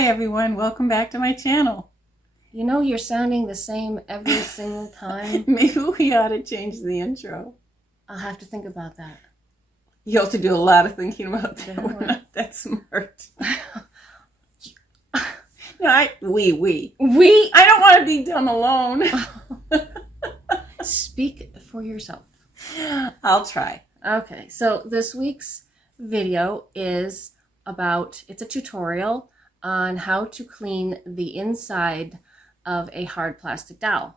Hi everyone, welcome back to my channel. You know you're sounding the same every single time. Maybe we ought to change the intro. I'll have to think about that. You'll have to do a lot of thinking about that. We're not that smart. No, we. I don't want to be done alone. Speak for yourself. I'll try. Okay, so this week's video is it's a tutorial on how to clean the inside of a hard plastic dowel.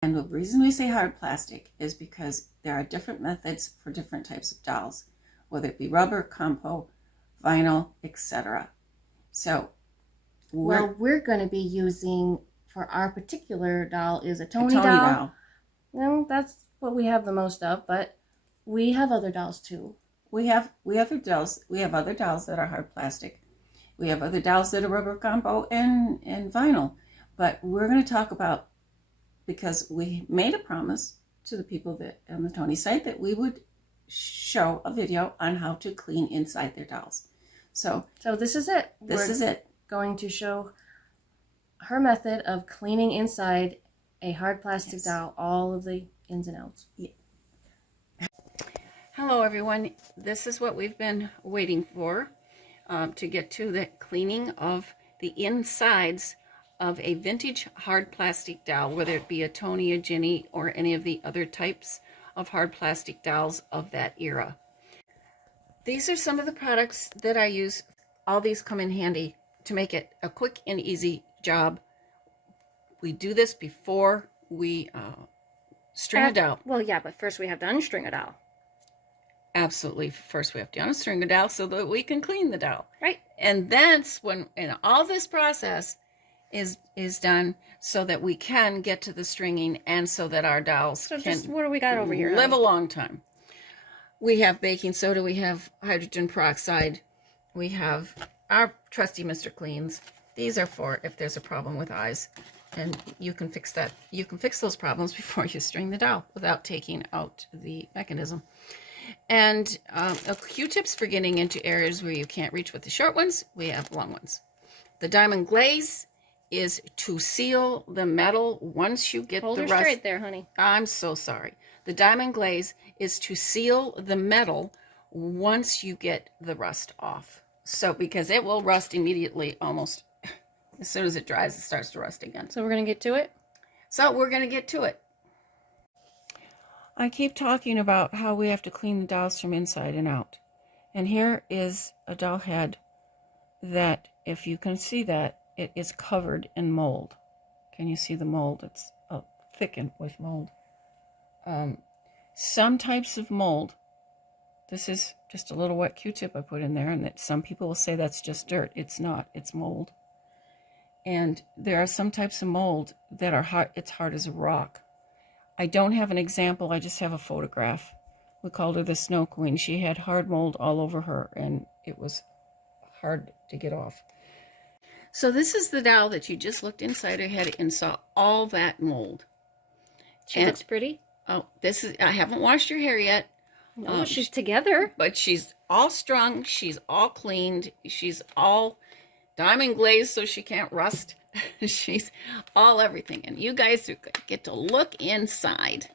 And the reason we say hard plastic is because there are different methods for different types of dowels, whether it be rubber, compo, vinyl, etc. So we're going to be using, for our particular dowel, is a Toni dowel. Well, that's what we have the most of, but we have other dowels too. We have other dowels. We have other dowels that are hard plastic. We have other dowels that are rubber, compo, and vinyl. But we're going to talk about, because we made a promise to the people that on the Toni site that we would show a video on how to clean inside their dowels. So this is it. We're going to show her method of cleaning inside a hard plastic dowel, all of the ins and outs. Yeah. Hello everyone, this is what we've been waiting for, to get to the cleaning of the insides of a vintage hard plastic dowel, whether it be a Toni, a Ginny, or any of the other types of hard plastic dowels of that era. These are some of the products that I use. All these come in handy to make it a quick and easy job. We do this before we string a dowel. Well, yeah, but first we have to unstring a dowel. Absolutely. First we have to unstring the dowel so that we can clean the dowel. Right. And that's when, and all this process is done so that we can get to the stringing and so that our dowels can what do we got over here? Live a long time. We have baking soda, we have hydrogen peroxide, we have our trusty Mr. Cleans. These are for if there's a problem with eyes, and you can fix that. You can fix those problems before you string the dowel without taking out the mechanism. And Q-tips for getting into areas where you can't reach with the short ones. We have long ones. The diamond glaze is to seal the metal once you get the rust. Hold her straight there, honey. I'm so sorry. The diamond glaze is to seal the metal once you get the rust off. So because it will rust immediately, almost as soon as it dries, it starts to rust again. So we're going to get to it? So we're going to get to it. I keep talking about how we have to clean the dowels from inside and out. And here is a dowel head that, if you can see that, it is covered in mold. Can you see the mold? It's thickened with mold. Some types of mold, this is just a little wet Q-tip I put in there, and that some people will say that's just dirt. It's not, it's mold. And there are some types of mold that are hard, it's hard as a rock. I don't have an example, I just have a photograph. We called her the Snow Queen. She had hard mold all over her, and it was hard to get off. So this is the dowel that you just looked inside her head and saw all that mold. She looks pretty. Oh, this is, I haven't washed her hair yet. No, she's together. But she's all strung, she's all cleaned, she's all diamond glazed so she can't rust. She's all everything, and you guys get to look inside,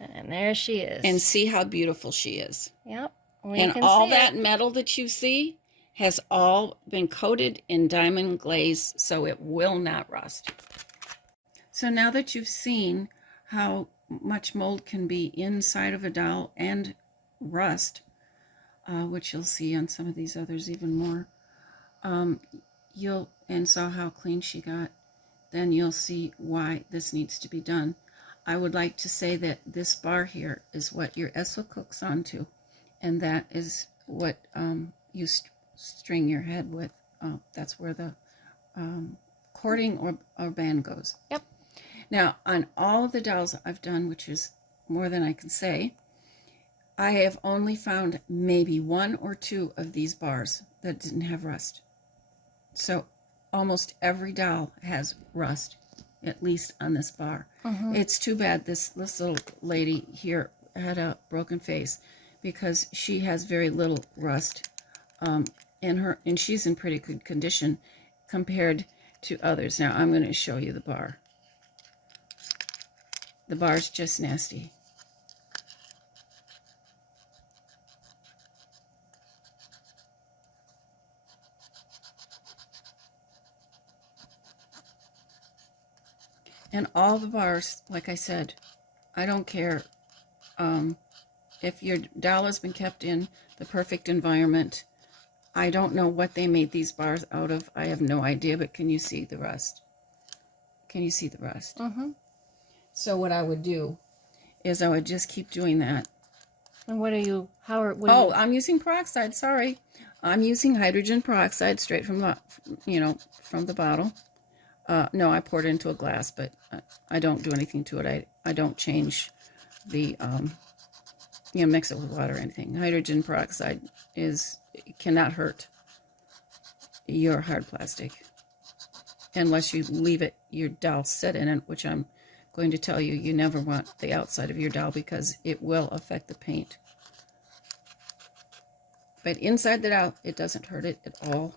and there she is, and see how beautiful she is. Yep. And all that metal that you see has all been coated in diamond glaze, so it will not rust. So now that you've seen how much mold can be inside of a dowel and rust, which you'll see on some of these others even more, and saw how clean she got, then you'll see why this needs to be done. I would like to say that this bar here is what your Esso cooks onto, and that is what you string your head with. That's where the cording or band goes. Yep. Now, on all of the dowels I've done, which is more than I can say, I have only found maybe 1 or 2 of these bars that didn't have rust. So almost every dowel has rust, at least on this bar. It's too bad this little lady here had a broken face, because she has very little rust in her, and she's in pretty good condition. compared to others. Now I'm going to show you the bar. The bar's just nasty. And all the bars, like I said, I don't care if your dowel has been kept in the perfect environment. I don't know what they made these bars out of. I have no idea, but can you see the rust? Can you see the rust? Mm-hmm. So what I would do is I would just keep doing that. And what are you, how are, what Oh, I'm using peroxide, sorry. I'm using hydrogen peroxide straight from the, from the bottle. No, I poured it into a glass, but I don't do anything to it. I don't change the, mix it with water or anything. Hydrogen peroxide cannot hurt your hard plastic unless you leave your dowel set in it, which I'm going to tell you, you never want the outside of your dowel because it will affect the paint. But inside the dowel, it doesn't hurt it at all.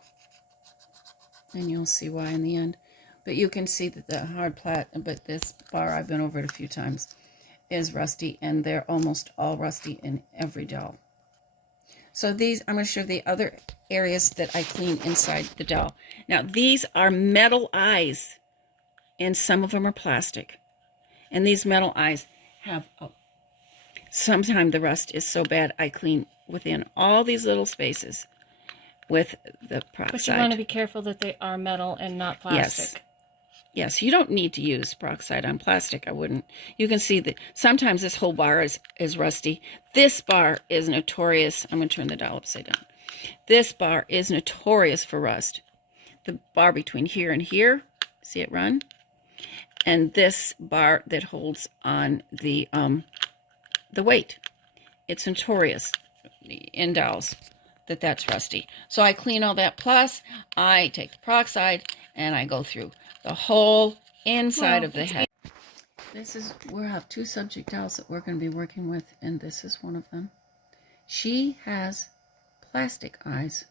And you'll see why in the end. But you can see that the hard plat, but this bar, I've been over it a few times, is rusty, and they're almost all rusty in every dowel. So these, I'm going to show the other areas that I clean inside the dowel. Now these are metal eyes, and some of them are plastic. And these metal eyes have, sometimes the rust is so bad I clean within all these little spaces with the peroxide. But you want to be careful that they are metal and not plastic. Yes, you don't need to use peroxide on plastic. I wouldn't. You can see that sometimes this whole bar is rusty. This bar is notorious. I'm going to turn the dial upside down. This bar is notorious for rust. The bar between here and here, see it run? And this bar that holds on the weight. It's notorious in dowels that's rusty. So I clean all that, plus I take the peroxide and I go through the whole inside of the head. We'll have two subject dowels that we're going to be working with, and this is one of them. She has plastic eyes.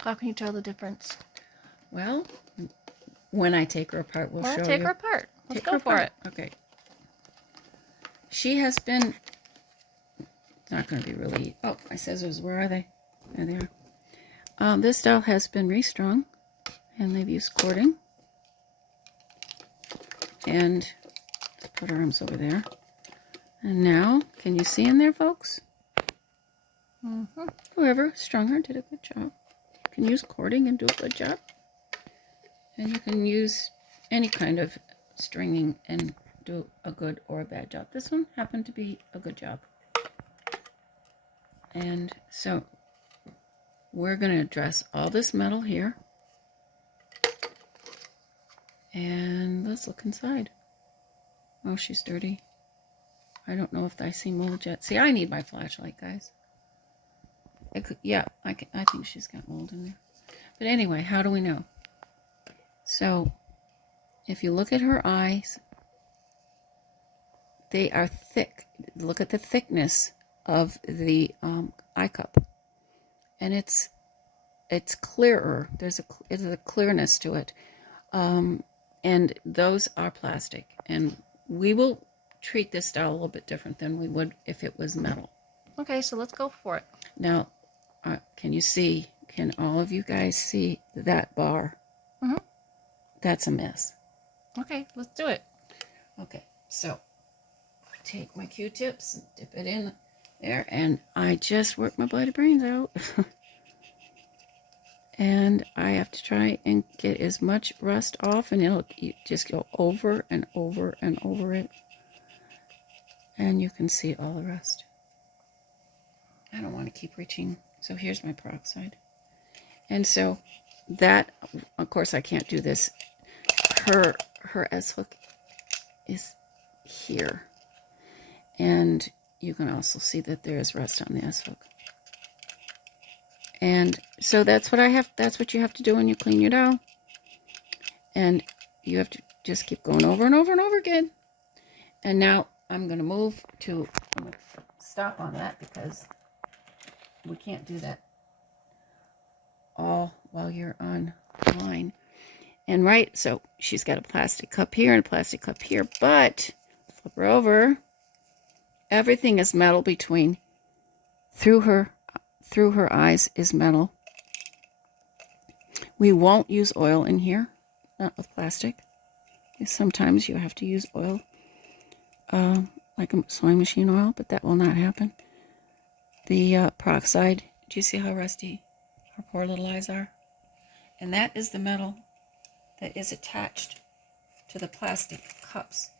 How can you tell the difference? Well, when I take her apart, we'll show you. Take her apart. Let's go for it. Okay. She has been, not going to be really, oh, my scissors, where are they? There they are. This dowel has been restrung, and they've used cording. And put her arms over there. And now, can you see in there, folks? Mm-hmm. Whoever strung her did a good job. You can use cording and do a good job. And you can use any kind of stringing and do a good or a bad job. This one happened to be a good job. And so we're going to address all this metal here. And let's look inside. Oh, she's dirty. I don't know if I see mold yet. See, I need my flashlight, guys. I think she's got mold in there. But anyway, how do we know? So, if you look at her eyes, they are thick. Look at the thickness of the eye cup. And it's clearer. There's a clearness to it. And those are plastic. And we will treat this dowel a little bit different than we would if it was metal. Okay, so let's go for it. Now, can all of you guys see that bar? Mm-hmm. That's a mess. Okay, let's do it. Okay, so I take my Q-tips and dip it in there, and I just work my bloody brains out. And I have to try and get as much rust off, and it'll just go over and over and over it. And you can see all the rust. I don't want to keep reaching. So here's my peroxide. And so that, of course, I can't do this. Her S-hook is here. And you can also see that there is rust on the S-hook. And so that's what you have to do when you clean your dowel. And you have to just keep going over and over and over again. And now I'm going to stop on that because we can't do that all while you're on line. And right, so she's got a plastic cup here and a plastic cup here, but flip her over. Everything is metal between. Through her eyes is metal. We won't use oil in here, not with plastic. Sometimes you have to use oil, like a sewing machine oil, but that will not happen. The peroxide, do you see how rusty our poor little eyes are? And that is the metal that is attached to the plastic cups.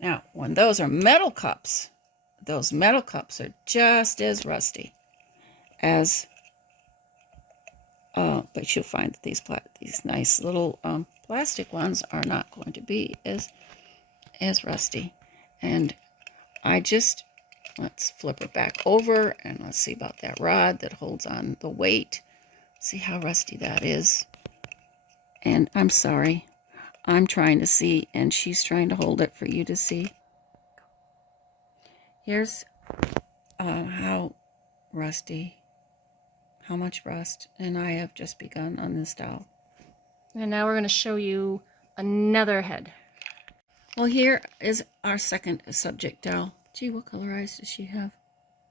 Now, when those are metal cups, those metal cups are just as rusty as, but you'll find that these nice little plastic ones are not going to be as rusty. And let's flip it back over and let's see about that rod that holds on the weight. See how rusty that is. And I'm sorry, I'm trying to see and she's trying to hold it for you to see. Here's how rusty, how much rust, and I have just begun on this dowel. And now we're going to show you another head. Well, here is our second subject dowel. Gee, what color eyes does she have?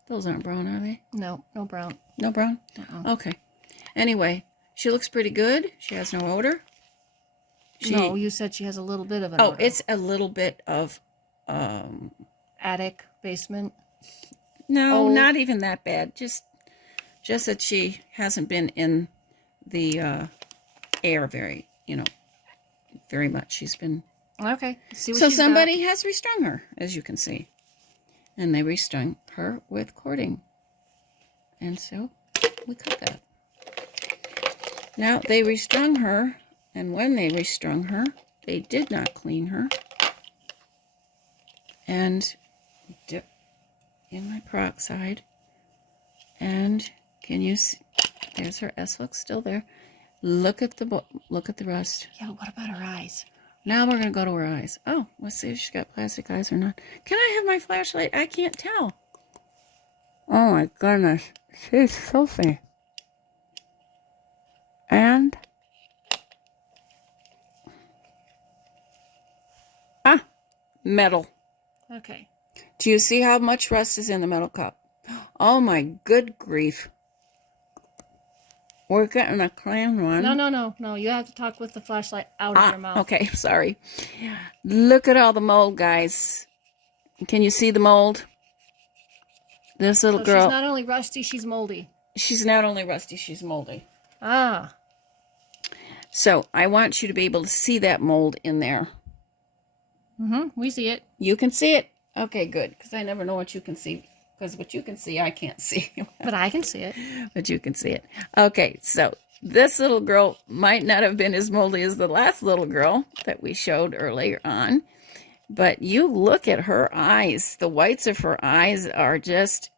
Those aren't brown, are they? No, no brown. No brown? Okay. Anyway, she looks pretty good. She has no odor. No, you said she has a little bit of an odor. It's a little bit of... attic, basement? No, not even that bad. Just that she hasn't been in the air very much. She's been... Okay. See what so somebody has restrung her, as you can see. And they restrung her with cording. And so we cut that. Now, they restrung her, and when they restrung her, they did not clean her. And dip in my peroxide. And can you see? There's her S-hook still there. Look at the rust. Yeah, but what about her eyes? Now we're going to go to her eyes. Oh, let's see if she's got plastic eyes or not. Can I have my flashlight? I can't tell. Oh my goodness. She's filthy. And... metal. Okay. Do you see how much rust is in the metal cup? Oh my good grief. We're getting a clean one. No. You have to talk with the flashlight out of your mouth. Okay, sorry. Look at all the mold, guys. Can you see the mold? This little girl. She's not only rusty, she's moldy. She's not only rusty, she's moldy. Ah. So I want you to be able to see that mold in there. We see it. You can see it? Okay, good. Because I never know what you can see. Because what you can see, I can't see. But I can see it. But you can see it. Okay, so this little girl might not have been as moldy as the last little girl that we showed earlier on. But you look at her eyes. The whites of her eyes are just,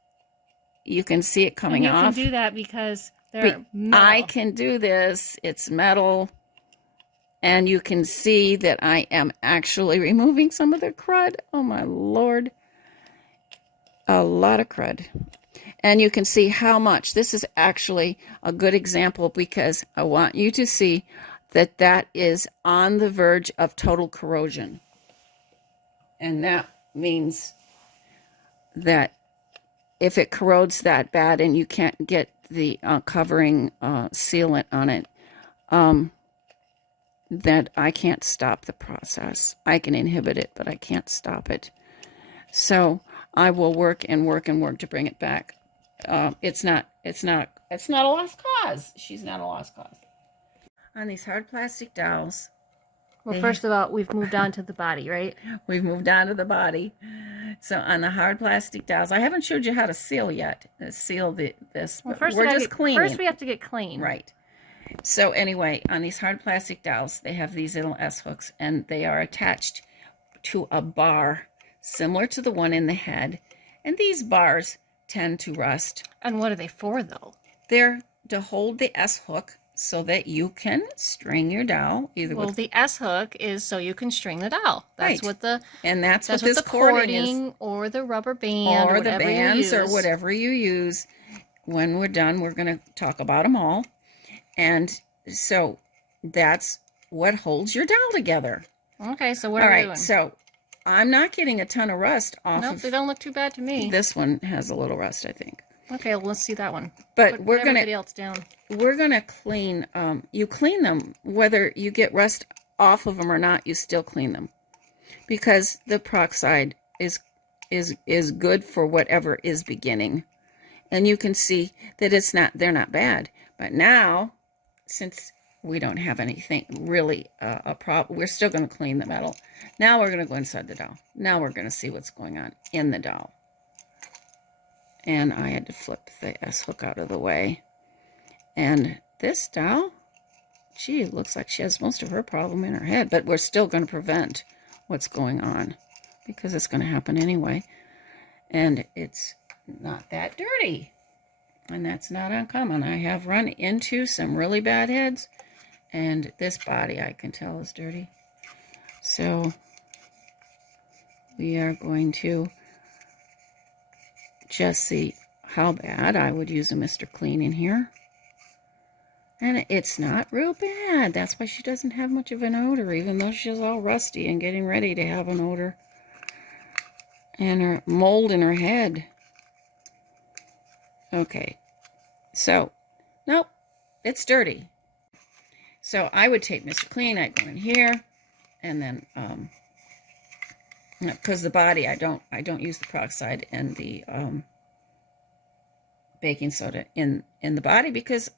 you can see it coming off. You can do that because they're metal. I can do this. It's metal. And you can see that I am actually removing some of the crud. Oh, my Lord. A lot of crud. And you can see how much. This is actually a good example because I want you to see that that is on the verge of total corrosion. And that means that if it corrodes that bad and you can't get the covering sealant on it, that I can't stop the process. I can inhibit it, but I can't stop it. So I will work and work and work to bring it back. It's not a lost cause. She's not a lost cause. On these hard plastic dowels. Well, first of all, we've moved on to the body, right? We've moved on to the body. So on the hard plastic dowels, I haven't showed you how to seal yet. Seal this. Well, first we're just cleaning. First, we have to get clean. Right. So anyway, on these hard plastic dowels, they have these little S-hooks, and they are attached to a bar similar to the one in the head. And these bars tend to rust. And what are they for, though? They're to hold the S-hook so that you can string your dowel. Well, the S-hook is so you can string the dowel. That's right. What the and that's what what this the cording is. Or the rubber band or the bands or whatever you use. When we're done, we're going to talk about them all. And so that's what holds your doll together. Okay, so what All are we right, doing? so I'm not getting a ton of rust off Nope, of they don't look too bad to me. this one. Has a little rust, I think. Okay, well, let's see that one. But Put we're everybody gonna else down. clean. You clean them whether you get rust off of them or not. You still clean them because the peroxide is good for whatever is beginning, and you can see that they're not bad. But now, since we don't have anything really a problem, we're still going to clean the metal. Now we're going to go inside the doll. Now we're going to see what's going on in the doll. And I had to flip the S-hook out of the way. And this doll, she looks like she has most of her problem in her head, but we're still going to prevent what's going on because it's going to happen anyway. And it's not that dirty. And that's not uncommon. I have run into some really bad heads, and this body I can tell is dirty. So we are going to just see how bad. I would use a Mr. Clean in here. And it's not real bad. That's why she doesn't have much of an odor, even though she's all rusty and getting ready to have an odor. And her mold in her head. Okay. So, nope, it's dirty. So I would take Mr. Clean, I'd go in here, and then, because the body, I don't use the peroxide and the baking soda in the body because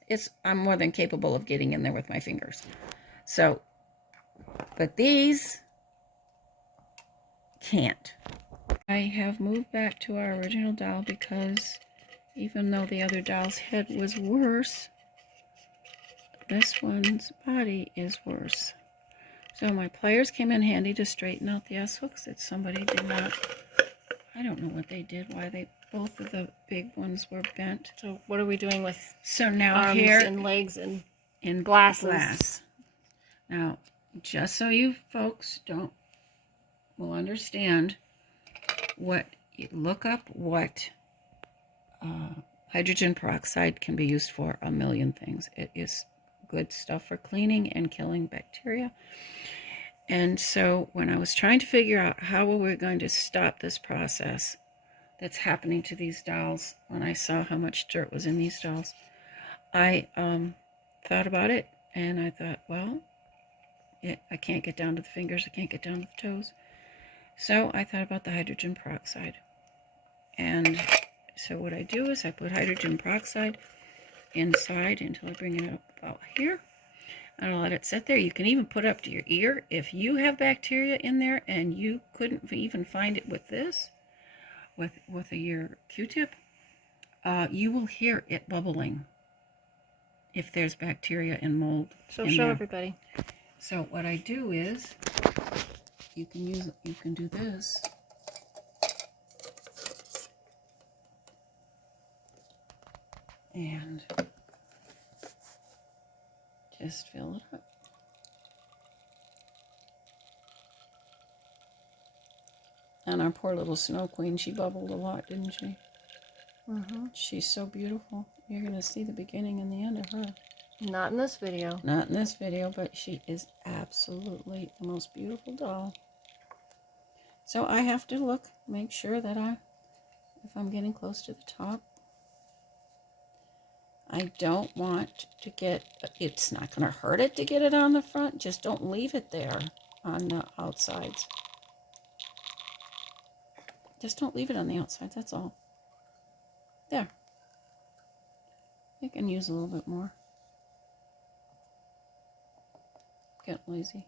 I'm more than capable of getting in there with my fingers. So, but these can't. I have moved back to our original doll because even though the other doll's head was worse, this one's body is worse. So my pliers came in handy to straighten out the S-hooks that somebody did not. I don't know what they did, why both of the big ones were bent. So what are we doing with So now arms here and legs and in glasses? glass. Now, just so you folks will understand look up what hydrogen peroxide can be used for a million things. It is good stuff for cleaning and killing bacteria. And so when I was trying to figure out how we were going to stop this process that's happening to these dolls, when I saw how much dirt was in these dolls, I thought about it, and I thought, well, I can't get down to the fingers, I can't get down to the toes. So I thought about the hydrogen peroxide. And so what I do is I put hydrogen peroxide inside until I bring it up about here. And I'll let it sit there. You can even put it up to your ear. If you have bacteria in there and you couldn't even find it with this, with your Q-tip, you will hear it bubbling if there's bacteria and mold. So show there. everybody. So what I do is, you can do this. And just fill it up. And our poor little Snow Queen, she bubbled a lot, didn't she? Mm-hmm. She's so beautiful. You're going to see the beginning and the end of her. Not in this video. Not in this video, but she is absolutely the most beautiful doll. So I have to make sure that if I'm getting close to the top, I don't want to it's not going to hurt it to get it on the front. Just don't leave it there on the outsides. Just don't leave it on the outside, that's all. There. I can use a little bit more. Get lazy.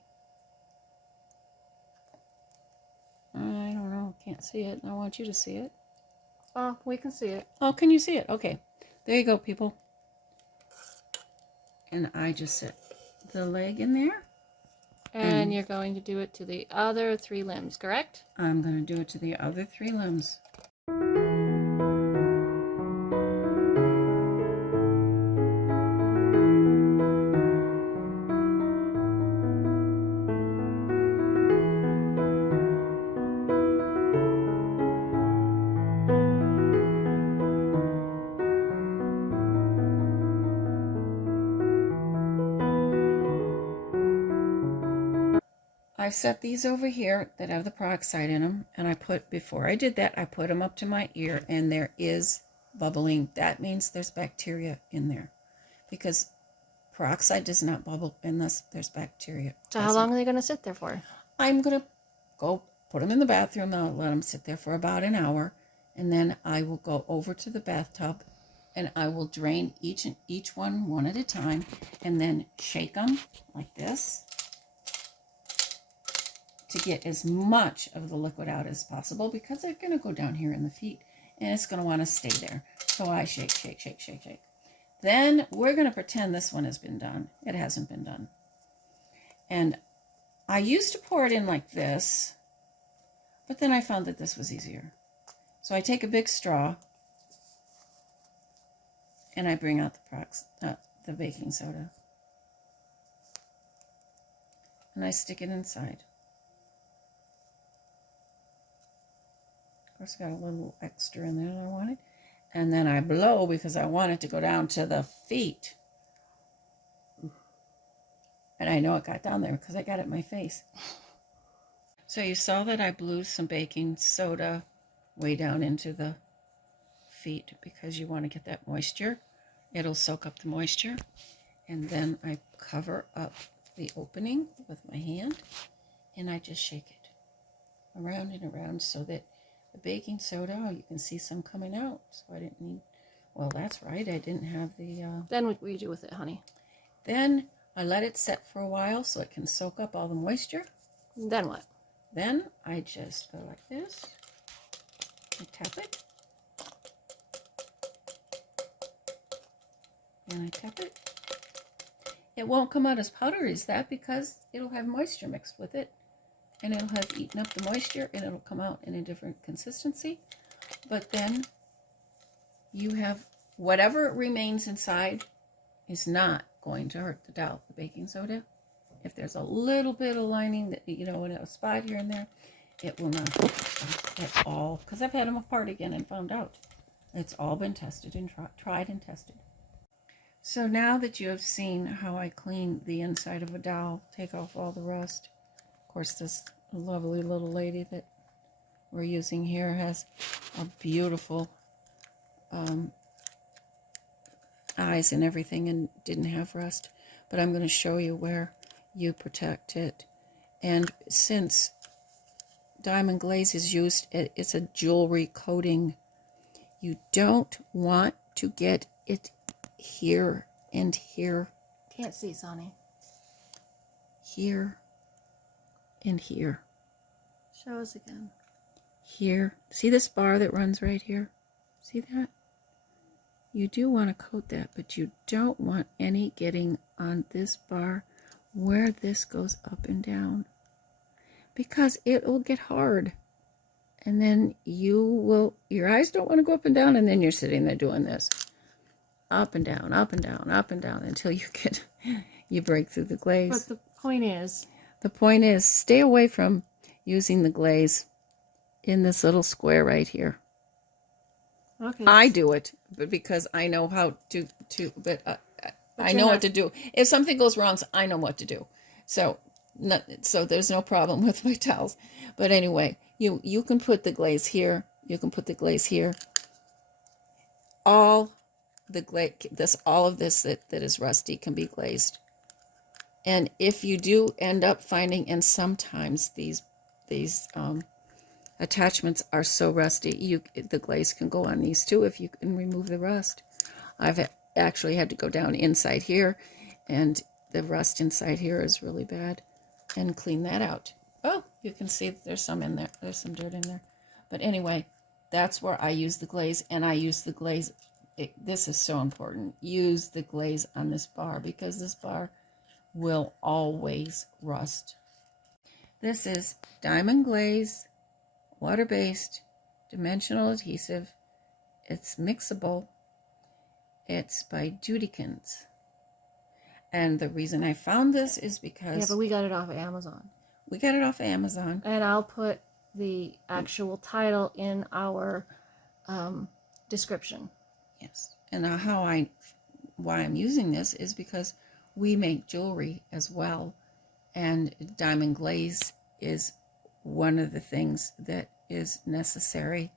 I don't know, can't see it. I want you to see it. Oh, we can see it. Oh, can you see it? Okay. There you go, people. And I just set the leg in there. And you're going to do it to the other 3 limbs, correct? I'm going to do it to the other 3 limbs. I've set these over here that have the peroxide in them, and before I did that, I put them up to my ear, and there is bubbling. That means there's bacteria in there, because peroxide does not bubble unless there's bacteria. So how long are they going to sit there for? I'm going to go put them in the bathroom. I'll let them sit there for about an hour, and then I will go over to the bathtub, and I will drain each one at a time, and then shake them like this to get as much of the liquid out as possible, because they're going to go down here in the feet, and it's going to want to stay there. So I shake, shake, shake, shake, shake. Then we're going to pretend this one has been done. It hasn't been done. And I used to pour it in like this, but then I found that this was easier. So I take a big straw, and I bring out the baking soda, and I stick it inside. Of course, got a little extra in there that I wanted. And then I blow, because I want it to go down to the feet. And I know it got down there because I got it in my face. So you saw that I blew some baking soda way down into the feet, because you want to get that moisture. It'll soak up the moisture. And then I cover up the opening with my hand, and I just shake it around and around, so that the baking soda, you can see some coming out. So I didn't need, well, that's right, I didn't have the... Then what do you do with it, honey? Then I let it set for a while so it can soak up all the moisture. Then what? Then I just go like this. I tap it. And I tap it. It won't come out as powdery as that, because it'll have moisture mixed with it. And it'll have eaten up the moisture, and it'll come out in a different consistency. But then you have whatever remains inside is not going to hurt the dough, the baking soda. If there's a little bit of lining that, you know, in a spot here and there, it will not hurt the dough at all. Because I've had them apart again and found out. It's all been tested and tried and tested. So now that you have seen how I clean the inside of a dowel, take off all the rust. Of course, this lovely little lady that we're using here has a beautiful eyes and everything, and didn't have rust. But I'm going to show you where you protect it. And since diamond glaze is used, it's a jewelry coating. You don't want to get it here and here. Can't see, Sonny. Here and here. Show us again. Here. See this bar that runs right here? See that? You do want to coat that, but you don't want any getting on this bar where this goes up and down, because it will get hard. And then your eyes don't want to go up and down, and then you're sitting there doing this. Up and down, up and down, up and down, until you break through the glaze. But the point is... The point is, stay away from using the glaze in this little square right here. Okay. I do it, but because I know how to but I know what to do. If something goes wrong, I know what to do. So there's no problem with my towels. But anyway, you can put the glaze here. You can put the glaze here. All of this that is rusty can be glazed. And if you do end up finding, and sometimes these attachments are so rusty, the glaze can go on these too if you can remove the rust. I've actually had to go down inside here, and the rust inside here is really bad, and clean that out. Oh, you can see that there's some in there. There's some dirt in there. But anyway, that's where I use the glaze, and I use the glaze. This is so important. Use the glaze on this bar, because this bar will always rust. This is diamond glaze, water-based, dimensional adhesive. It's mixable. It's by Judkins. And the reason I found this is because... Yeah, but we got it off of Amazon. We got it off of Amazon. And I'll put the actual title in our description. Yes. And why I'm using this is because we make jewelry as well. And diamond glaze is one of the things that is necessary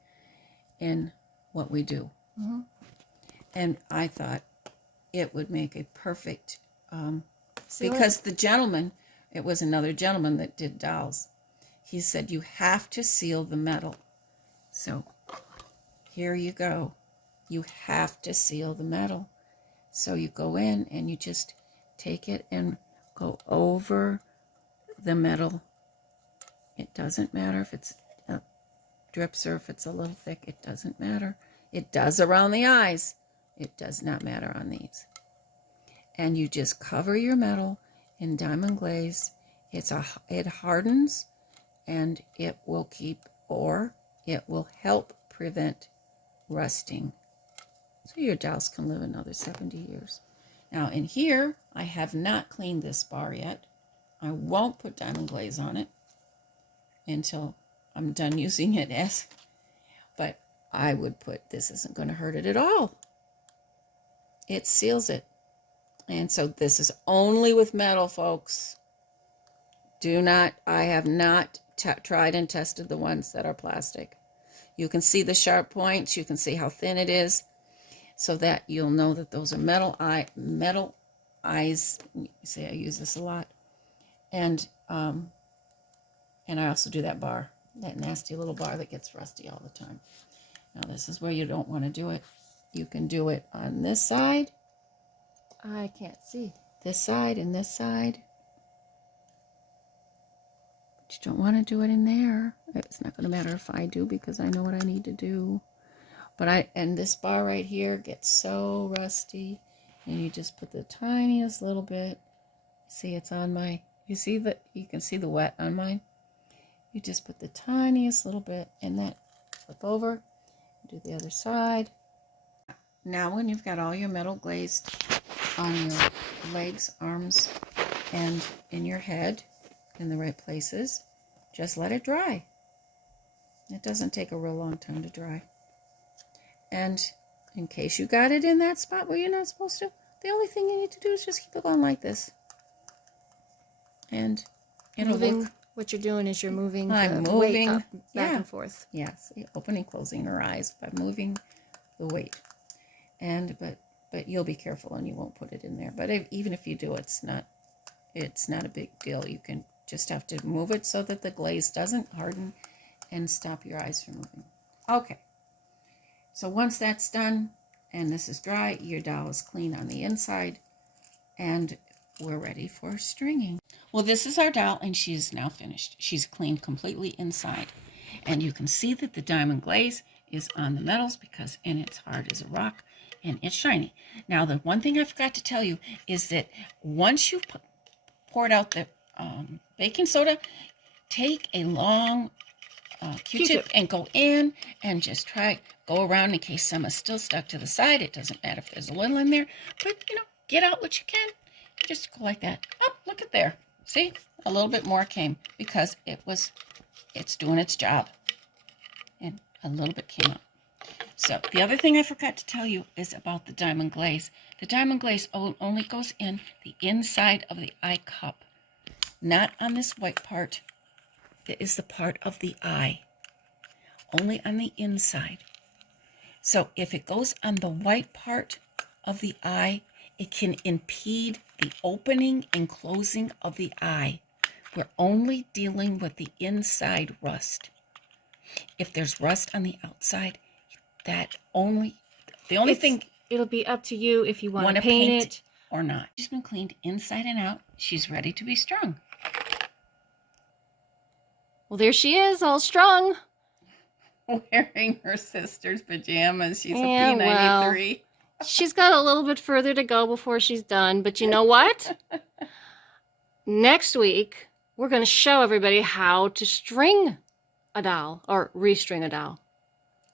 in what we do. Mm-hmm. And I thought it would make a perfect, Seal because the gentleman, it was another gentleman that did dolls. He said, you have to seal the metal. So here you go. You have to seal the metal. So you go in and you just take it and go over the metal. It doesn't matter if it's drips or if it's a little thick. It doesn't matter. It does around the eyes. It does not matter on these. And you just cover your metal in diamond glaze. It hardens, and it will keep, or it will help prevent rusting. So your dolls can live another 70 years. Now in here, I have not cleaned this bar yet. I won't put diamond glaze on it until I'm done using it but I would put, this isn't going to hurt it at all. It seals it. And so this is only with metal, folks. I have not tried and tested the ones that are plastic. You can see the sharp points. You can see how thin it is, so that you'll know that those are metal eyes. You see, I use this a lot. And I also do that bar, that nasty little bar that gets rusty all the time. Now this is where you don't want to do it. You can do it on this side. I can't see. This side and this side. But you don't want to do it in there. It's not going to matter if I do, because I know what I need to do. And this bar right here gets so rusty, and you just put the tiniest little bit. See, it's on my, you can see the wet on mine. You just put the tiniest little bit in that, flip over, do the other side. Now when you've got all your metal glazed on your legs, arms, and in your head in the right places, just let it dry. It doesn't take a real long time to dry. And in case you got it in that spot where you're not supposed to, the only thing you need to do is just keep it going like this. And it'll look, what you're doing is you're moving I'm the weight moving, up, back yeah. and forth. Yes, opening, closing her eyes by moving the weight. And but you'll be careful and you won't put it in there. But even if you do, it's not a big deal. You can just have to move it so that the glaze doesn't harden and stop your eyes from moving. Okay. So once that's done and this is dry, your doll is clean on the inside, and we're ready for stringing. Well, this is our doll, and she is now finished. She's cleaned completely inside. And you can see that the diamond glaze is on the metals because, and it's hard as a rock, and it's shiny. Now, the one thing I forgot to tell you is that once you've poured out the baking soda, take a long Q-tip and go in and just go around in case some is still stuck to the side. It doesn't matter if there's a little in there, but get out what you can. Just go like that. Oh, look at there. See, a little bit more came because it's doing its job, and a little bit came out. So the other thing I forgot to tell you is about the diamond glaze. The diamond glaze only goes in the inside of the eye cup, not on this white part. That is the part of the eye, only on the inside. So if it goes on the white part of the eye, it can impede the opening and closing of the eye. We're only dealing with the inside rust. If there's rust on the outside, it'll be up to you if you want to paint it or not. She's been cleaned inside and out. She's ready to be strung. Well, there she is, all strung. Wearing her sister's pajamas. She's Yeah, a P93. She's got a little bit further to go before she's done, but you know what? Next week, we're going to show everybody how to string a doll, or restring a doll.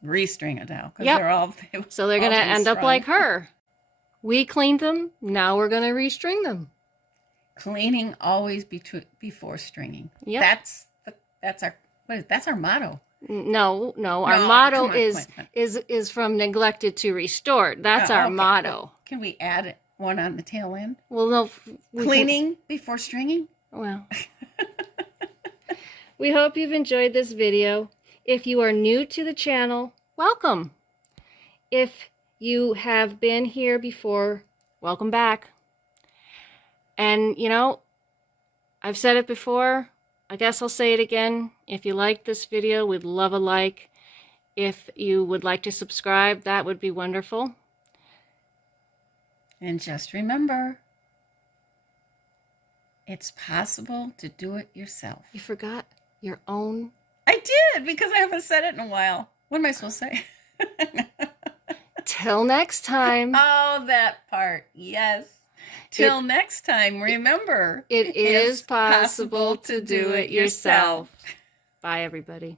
Restring a doll. Yep. So they're going to end up like her. We cleaned them. Now we're going to restring them. Cleaning always before stringing. Yep. That's our motto. No. Our motto is from neglected to restored. That's our motto. Can we add one on the tail end? Well, no. Cleaning before stringing? Well, we hope you've enjoyed this video. If you are new to the channel, welcome. If you have been here before, welcome back. And, you know, I've said it before. I guess I'll say it again. If you liked this video, we'd love a like. If you would like to subscribe, that would be wonderful. And just remember, it's possible to do it yourself. You forgot your own. I did, because I haven't said it in a while. What am I supposed to say? Till next time. Oh, that part. Yes. Till next time, remember, It is possible to do it yourself. Bye, everybody.